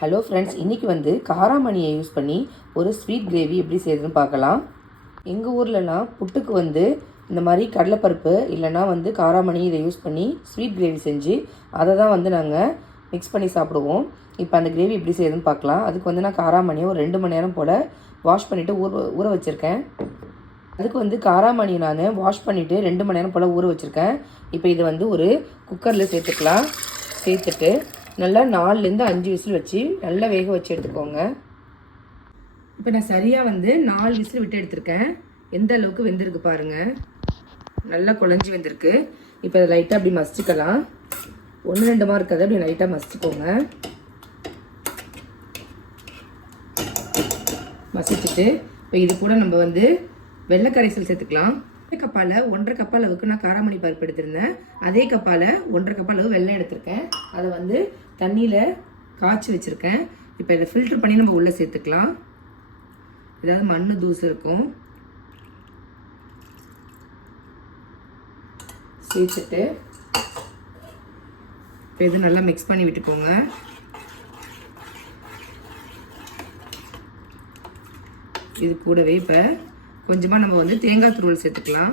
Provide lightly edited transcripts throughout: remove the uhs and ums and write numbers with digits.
Hello friends, இன்றைக்கி வந்து காராமணியை use பண்ணி ஒரு ஸ்வீட் கிரேவி எப்படி செய்யுதுன்னு பார்க்கலாம். எங்கள் ஊர்லலாம் புட்டுக்கு வந்து இந்த மாதிரி கடலைப்பருப்பு இல்லைனா வந்து காராமணி இதை யூஸ் பண்ணி ஸ்வீட் கிரேவி செஞ்சு அதை தான் வந்து நாங்கள் மிக்ஸ் பண்ணி சாப்பிடுவோம். இப்போ அந்த கிரேவி எப்படி செய்யுதுன்னு பார்க்கலாம். அதுக்கு வந்து நான் காராமணியை ஒரு 2 மணி நேரம் போல் வாஷ் பண்ணிவிட்டு ஊற வச்சுருக்கேன். அதுக்கு வந்து காராமணியை நான் வாஷ் பண்ணிவிட்டு 2 மணி நேரம் போல் ஊற வச்சுருக்கேன். இப்போ இது வந்து ஒரு குக்கரில் சேர்த்துக்கலாம். சேர்த்துட்டு நல்லா 4லேருந்து 5 விசில் வச்சு நல்லா வேக வச்சு எடுத்துக்கோங்க. இப்போ நான் சரியாக வந்து 4 விசில் விட்டு எடுத்திருக்கேன். எந்த அளவுக்கு வெந்திருக்கு பாருங்கள், நல்லா குழஞ்சி வெந்திருக்கு. இப்போ அதை லைட்டாக அப்படி மசிச்சுக்கலாம். 1-2 இருக்காது, அப்படி லைட்டாக மசிச்சுக்கோங்க. மசிச்சுட்டு இப்போ இது கூட நம்ம வந்து வெள்ளை கரைசல் சேர்த்துக்கலாம். கப்பால் 1.5 கப் அளவுக்கு நான் காராமணி பருப்பு எடுத்திருந்தேன். அதே கப்பால் 1.5 கப் அளவு வெள்ளம் எடுத்திருக்கேன். அதை வந்து தண்ணியில் காய்ச்சி வச்சுருக்கேன். இப்போ இதை ஃபில்டர் பண்ணி நம்ம உள்ளே சேர்த்துக்கலாம். ஏதாவது மண் தூசு இருக்கும். சேர்த்துட்டு இப்போ இது நல்லா மிக்ஸ் பண்ணி விட்டுக்கோங்க. இது கூடவே இப்போ கொஞ்சமாக நம்ம வந்து தேங்காய் துருவல் சேர்த்துக்கலாம்.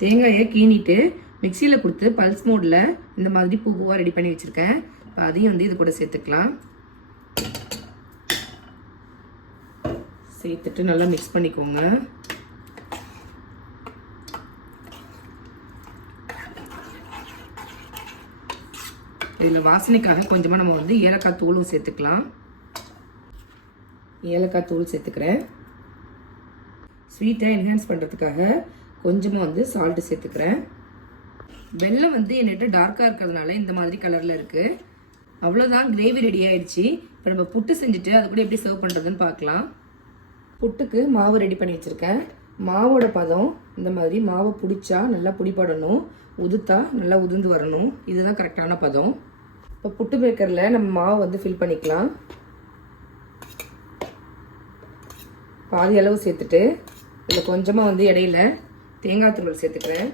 தேங்காயை கீணிட்டு மிக்சியில் கொடுத்து பல்ஸ் மோடில் இந்த மாதிரி பூவாக ரெடி பண்ணி வச்சுருக்கேன். அதையும் வந்து இது கூட சேர்த்துக்கலாம். சேர்த்துட்டு நல்லா மிக்ஸ் பண்ணிக்கோங்க. இதில் வாசனைக்காக கொஞ்சமாக நம்ம வந்து ஏலக்காய் தூளும் சேர்த்துக்கலாம். ஏலக்காய் தூள் சேர்த்துக்கிறேன். ஸ்வீட்டாக என்ஹான்ஸ் பண்ணுறதுக்காக கொஞ்சமாக வந்து சால்ட்டு சேர்த்துக்கிறேன். வெல்லம் வந்து என்கிட்ட டார்க்காக இருக்கிறதுனால இந்த மாதிரி கலரில் இருக்குது. அவ்வளோதான், கிரேவி ரெடி ஆகிடுச்சு. இப்போ நம்ம புட்டு செஞ்சுட்டு அது கூட எப்படி சர்வ் பண்ணுறதுன்னு பார்க்கலாம். புட்டுக்கு மாவு ரெடி பண்ணி வச்சுருக்கேன். மாவோட பதம் இந்த மாதிரி, மாவை பிடிச்சா நல்லா பிடிப்படணும், உதுத்தா நல்லா உதிர்ந்து வரணும். இதுதான் கரெக்டான பதம். இப்போ புட்டு பேக்கரில் நம்ம மாவை வந்து ஃபில் பண்ணிக்கலாம். பாதி அளவு சேர்த்துட்டு இதில் கொஞ்சமாக வந்து இடையில தேங்காய் துருவல் சேர்த்துக்கிறேன்.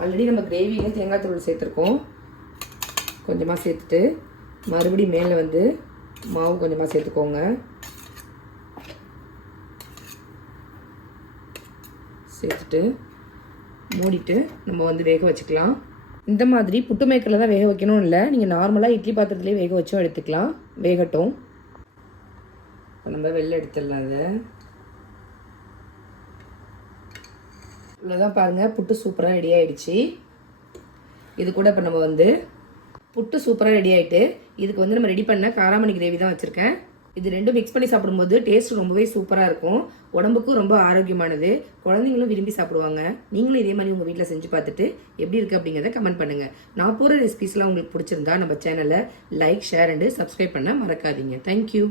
ஆல்ரெடி நம்ம கிரேவியில் தேங்காய் துருவல் சேர்த்துருக்கோம். கொஞ்சமாக சேர்த்துட்டு மறுபடியும் மேலே வந்து மாவு கொஞ்சமாக சேர்த்துக்கோங்க. சேர்த்துட்டு மூடிட்டு நம்ம வந்து வேக வச்சுக்கலாம். இந்த மாதிரி புட்டு மேக்கரில் தான் வேக வைக்கணும் இல்லை, நீங்கள் நார்மலாக இட்லி பாத்திரத்துலேயே வேக வச்சும் எடுத்துக்கலாம். வேகட்டும். நம்ம வெளில எடுத்துடலாம். அதை இவ்வளோதான் பாருங்கள், புட்டு சூப்பராக ரெடி ஆகிடுச்சு. இது கூட இப்போ நம்ம வந்து புட்டு சூப்பராக ரெடி ஆகிட்டு இதுக்கு வந்து நம்ம ரெடி பண்ண காராமணி கிரேவி தான் வச்சுருக்கேன். இது ரெண்டும் மிக்ஸ் பண்ணி சாப்பிடும்போது டேஸ்ட் ரொம்பவே சூப்பராக இருக்கும். உடம்புக்கும் ரொம்ப ஆரோக்கியமானது. குழந்தைங்களும் விரும்பி சாப்பிடுவாங்க. நீங்களும் இதே மாதிரி உங்கள் வீட்டில் செஞ்சு பார்த்துட்டு எப்படி இருக்குது அப்படிங்கிறத கமெண்ட் பண்ணுங்கள். நான் போகிற ரெசிபிஸ்லாம் உங்களுக்கு பிடிச்சிருந்தா நம்ம சேனலை லைக், ஷேர் அண்டு சப்ஸ்கிரைப் பண்ண மறக்காதீங்க. தேங்க்யூ.